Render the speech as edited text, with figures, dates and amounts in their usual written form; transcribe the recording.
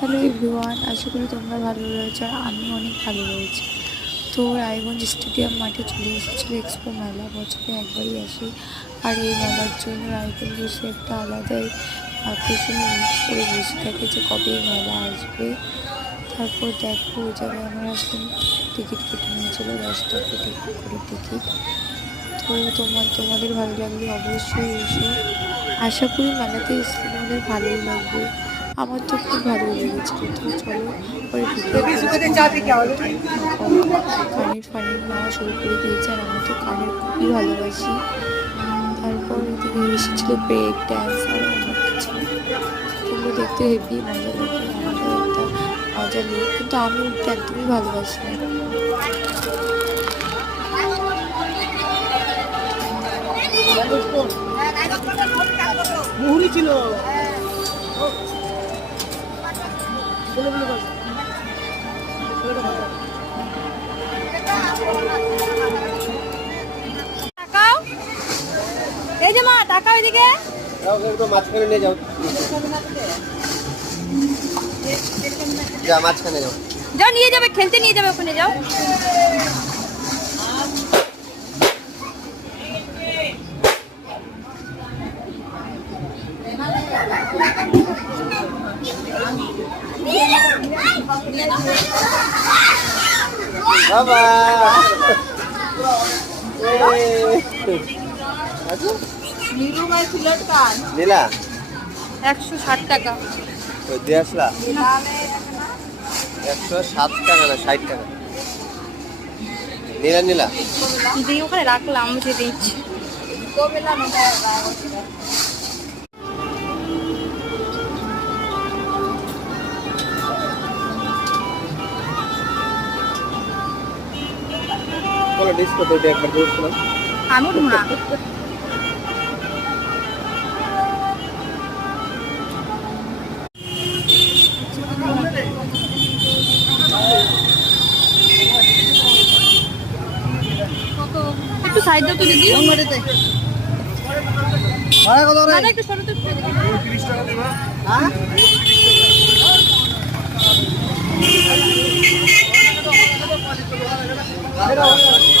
Hello everyone, আশা করি তোমরা ভালো রয়েছো আর আমি অনেক ভালো রয়েছি। তো রায়গঞ্জ স্টেডিয়াম মাঠে চলে এসেছিলো এক্সপো মেলা। বছরে একবারই আসি, আর এই মেলার জন্য রায়গঞ্জবাসী একটা আলাদাই আকর্ষণীয় মুখ করে বসে থাকে যে কবে এই মেলা আসবে। তারপর দেখো ওই জায়গায় আমার হাজব্যান্ড টিকিট কেটে নিয়েছিল 10 টাকা করে টিকিট। তো তোমাদের ভালো লাগলে অবশ্যই এসো। আশা করি মেলাতে এসে তোমাদের ভালোই লাগবে। আমার তো খুব ভালোই লেগেছিল। তো চলো পরে কানের ফানির নেওয়া শুরু করে দিয়েছে, আর আমি তো কানের খুবই ভালোবাসি। তারপর এদিকে এসেছিলো ব্রেক ড্যান্স আর অনেক কিছু, সেগুলো দেখতে হেভি মজা লাগে। আমাদের একটা মজা নেই, কিন্তু আমি উঠতে একদমই ভালোবাসি না। মুহুরি ছিল তাকাও, এই যে মা তাকাও এদিকে। একদম মাঝখানে নিয়ে যাও, যা মাঝখানে যাও। যাও নিয়ে যাবে, খেলতে নিয়ে যাবে, ওখানে যাও। বাবা নীলা 160 টাকা। ওই দিয়ে আসলা 107 টাকা না 60 টাকা। নীলা নীলা দিয়ে ওখানে রাখলাম, যে দিচ্ছি। বলো ডিস্কো তো একবার বলছিলাম। আমি উঠবো না। একটু সাইড দাও তো দিদি। দাদা একটু সরো তো। 30 টাকা দিবা? হ্যাঁ